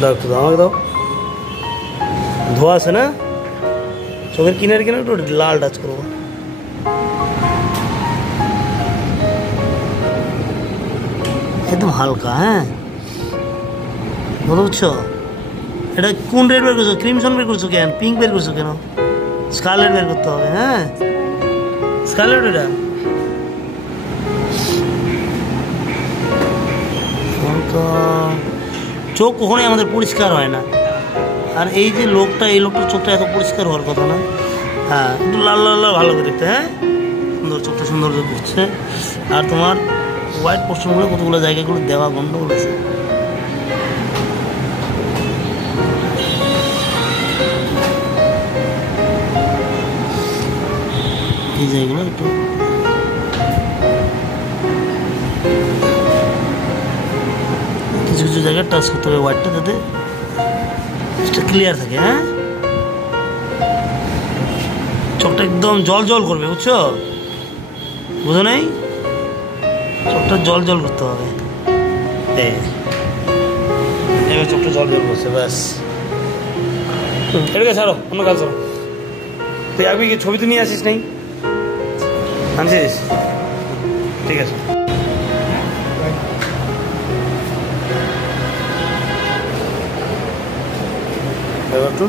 দাও একটু দাও, আমাকে দাও। ধোয়া আছে না, চোখের কিনারে কিনারে একটু লাল টাচ করবো। একদম হালকা, হ্যাঁ বুঝছো? এটা কোন রেড বের করছো? ক্রিমসন বের করছো কেন? পিঙ্ক বের করছো কেন? স্কারলেট বের করতে হবে। হ্যাঁ স্কারলেট। এটা চোখ কখনোই আমাদের পরিষ্কার হয় না, আর এই যে লোকটা, এই লোকটার চোখটা এত পরিষ্কার হওয়ার কথা না। হ্যাঁ একটু লাল লাল লাল ভালো করে দেখতে। হ্যাঁ সুন্দর, চোখটা সুন্দর করছে। আর তোমার হোয়াইট পোর্শনগুলো কতগুলো জায়গাগুলো দেওয়া গন্ডগোল আছে। এই জায়গাগুলো একটু কিছু কিছু জায়গায় টাচ করতে হবে হোয়াইটটা, যাতে ক্লিয়ার থাকে। হ্যাঁ চোখটা একদম জল জল করবে, বুঝছো? বুঝো নাই? চোখটা জল জল করতে হবে। এবার চোখটা জল জল করছে, ব্যাস। এটাকে ছাড়ো, অন্য কাজ করো। তুই আগে কি ছবি তো নিয়ে আসিস নাই? আনছিস? ঠিক আছে। এবার তো